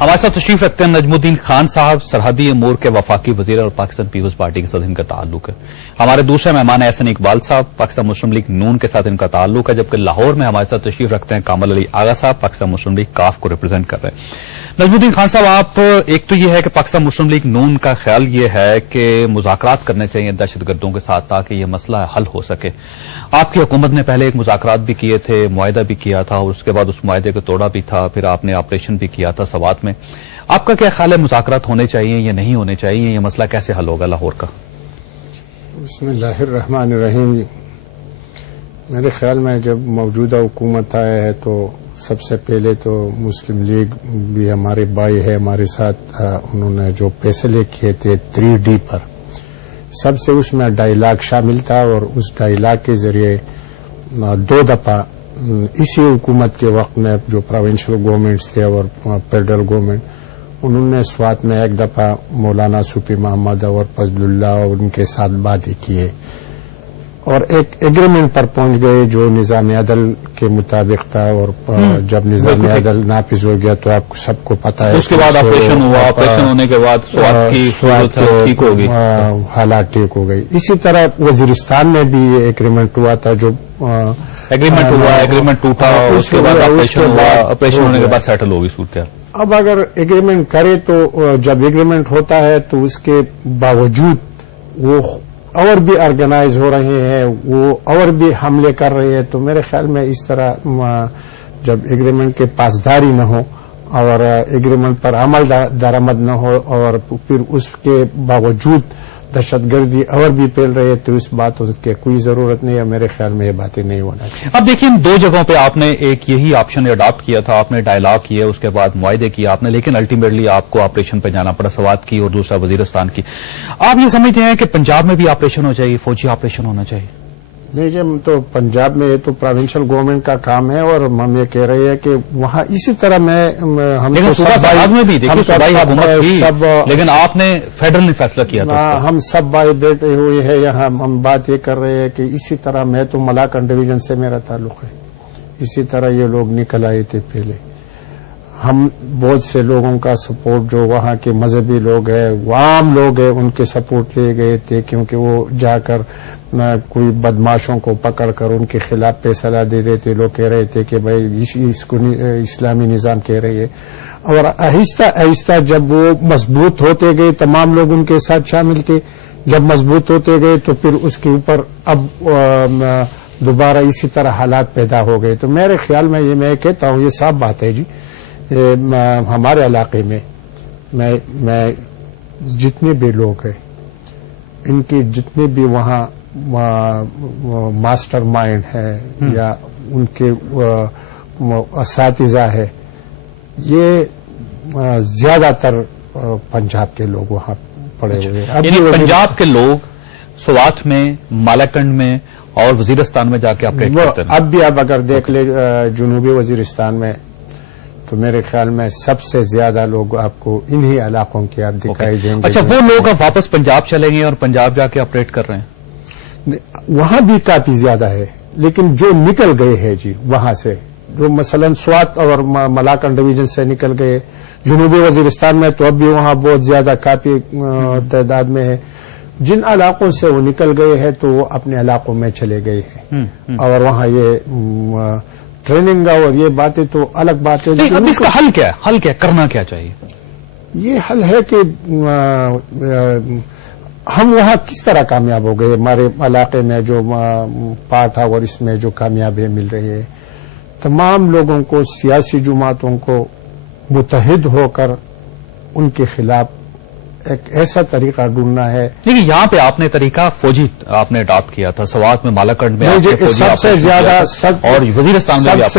ہمارے ساتھ تشریف رکھتے ہیں نجمالدین خان صاحب، سرحدی امور کے وفاقی وزیر اور پاکستان پیپلز پارٹی کے ساتھ ان کا تعلق ہے. ہمارے دوسرے مہمان احسن اقبال صاحب، پاکستان مسلم لیگ نون کے ساتھ ان کا تعلق ہے، جبکہ لاہور میں ہمارے ساتھ تشریف رکھتے ہیں کامل علی آغا صاحب، پاکستان مسلم لیگ کاف کو ریپرزینٹ کر رہے ہیں. نجمالدین خان صاحب، آپ ایک تو یہ ہے کہ پاکستان مسلم لیگ نون کا خیال یہ ہے کہ مذاکرات کرنے چاہیے دہشت گردوں کے ساتھ تاکہ یہ مسئلہ حل ہو سکے. آپ کی حکومت نے پہلے ایک مذاکرات بھی کیے تھے، معاہدہ بھی کیا تھا اور اس کے بعد اس معاہدے کو توڑا بھی تھا، پھر آپ نے آپریشن بھی کیا تھا سوات میں. آپ کا کیا خیال ہے، مذاکرات ہونے چاہیے یا نہیں ہونے چاہیے؟ یہ مسئلہ کیسے حل ہوگا لاہور کا؟ بسم اللہ الرحمن الرحیم. میرے خیال میں جب موجودہ حکومت آیا ہے تو سب سے پہلے تو مسلم لیگ بھی ہمارے بھائی ہے، ہمارے ساتھ انہوں نے جو فیصلے کیے تھے 3D پر، سب سے اس میں 2.5 لاکھ شامل تھا اور اس 2.5 لاکھ کے ذریعے 2 دفعہ اسی حکومت کے وقت میں جو پروونشل گورنمنٹس تھے اور فیڈرل گورنمنٹ، انہوں نے سوات میں 1 دفعہ مولانا صوفی محمد اور فضل اللہ اور ان کے ساتھ باتیں کیے اور ایک ایگریمنٹ پر پہنچ گئے جو نظام عدل کے مطابق تھا. اور جب نظام عدل نافذ ہو گیا تو آپ سب کو پتا ہے اس کے بعد آپریشن ہوا، آپریشن ہونے کے بعد سوات ٹھیک ہو گئی، حالات ٹھیک ہو گئی. اسی طرح وزیرستان میں بھی یہ ایگریمنٹ ہوا تھا، جو ایگریمنٹ ٹوٹا، اس کے بعد آپریشن ہونے کے بعد سیٹل ہوگی صورتحال. اب اگر ایگریمنٹ کرے تو جب ایگریمنٹ ہوتا ہے تو اس کے باوجود وہ اور بھی آرگنائز ہو رہے ہیں، وہ اور بھی حملے کر رہے ہیں، تو میرے خیال میں اس طرح جب ایگریمنٹ کے پاسداری نہ ہو اور ایگریمنٹ پر عمل درآمد نہ ہو اور پھر اس کے باوجود دہشت گردی اور بھی پھیل رہی ہے تو اس بات کی کوئی ضرورت نہیں ہے. میرے خیال میں یہ باتیں نہیں ہونا چاہیے. اب دیکھیے 2 جگہوں پہ آپ نے ایک یہی آپشن اڈاپٹ کیا تھا، آپ نے ڈائلاگ کیے، اس کے بعد معاہدے کیے آپ نے، لیکن الٹیمیٹلی آپ کو آپریشن پہ جانا پڑا، سوات کی اور دوسرا وزیرستان کی. آپ یہ سمجھتے ہیں کہ پنجاب میں بھی آپریشن ہو چاہیے، فوجی آپریشن ہونا چاہیے؟ نہیں جی، تو پنجاب میں یہ تو پروونشل گورنمنٹ کا کام ہے اور ہم یہ کہہ رہے ہیں کہ وہاں اسی طرح ہم میں بھی لیکن آپ نے فیڈرل نے فیصلہ کیا تھا، ہم سب بھائی بیٹھے ہوئے ہیں یہاں. ہم بات یہ کر رہے ہیں کہ اسی طرح میں تو ملاکنڈ ڈویژن سے میرا تعلق ہے، اسی طرح یہ لوگ نکل آئے تھے پہلے. ہم بہت سے لوگوں کا سپورٹ جو وہاں کے مذہبی لوگ ہیں، عام لوگ ہیں، ان کے سپورٹ لیے گئے تھے کیونکہ وہ جا کر کوئی بدماشوں کو پکڑ کر ان کے خلاف فیصلہ دے رہے تھے. لوگ کہہ رہے تھے کہ بھائی اس کو اسلامی نظام کہہ رہی ہے. اور آہستہ آہستہ جب وہ مضبوط ہوتے گئے تمام لوگ ان کے ساتھ شامل تھے. جب مضبوط ہوتے گئے تو پھر اس کے اوپر اب دوبارہ اسی طرح حالات پیدا ہو گئے. تو میرے خیال میں یہ میں کہتا ہوں، یہ صاف بات ہے جی، ہمارے علاقے میں جتنے بھی لوگ ہیں، ان کے جتنے بھی وہاں ماسٹر مائنڈ ہے یا ان کے اساتذہ ہے، یہ زیادہ تر پنجاب کے لوگ وہاں پڑے ہوئے ہیں. یعنی پنجاب کے لوگ سوات میں، مالاکنڈ میں اور وزیرستان میں جا کے آپریٹ کرتے ہیں. اب بھی اب اگر دیکھ لیں جنوبی وزیرستان میں تو میرے خیال میں سب سے زیادہ لوگ آپ کو انہی علاقوں کے آپ دکھائی دیں گے. اچھا، وہ لوگ اب واپس پنجاب چلیں گے اور پنجاب جا کے آپریٹ کر رہے ہیں؟ وہاں بھی کافی زیادہ ہے، لیکن جو نکل گئے ہیں جی وہاں سے، جو مثلا سوات اور ملاکنڈ ڈویژن سے نکل گئے، جنوبی وزیرستان میں تو اب بھی وہاں بہت زیادہ کافی تعداد میں ہے. جن علاقوں سے وہ نکل گئے ہیں تو وہ اپنے علاقوں میں چلے گئے ہیں اور وہاں یہ ٹریننگ اور یہ باتیں تو الگ بات ہے. اب اس کا حل کیا ہے؟ حل کیا کرنا کیا چاہیے؟ یہ حل ہے کہ ہم وہاں کس طرح کامیاب ہو گئے. ہمارے علاقے میں جو پارٹ ہے اور اس میں جو کامیابی مل رہی ہے، تمام لوگوں کو، سیاسی جماعتوں کو متحد ہو کر ان کے خلاف ایک ایسا طریقہ ڈھونڈنا ہے. لیکن یہاں پہ آپ نے طریقہ فوجی آپ نے اڈاپٹ کیا تھا، سوات میں، مالاکنڈ میں سب سے زیادہ اور وزیرستان میں سب سے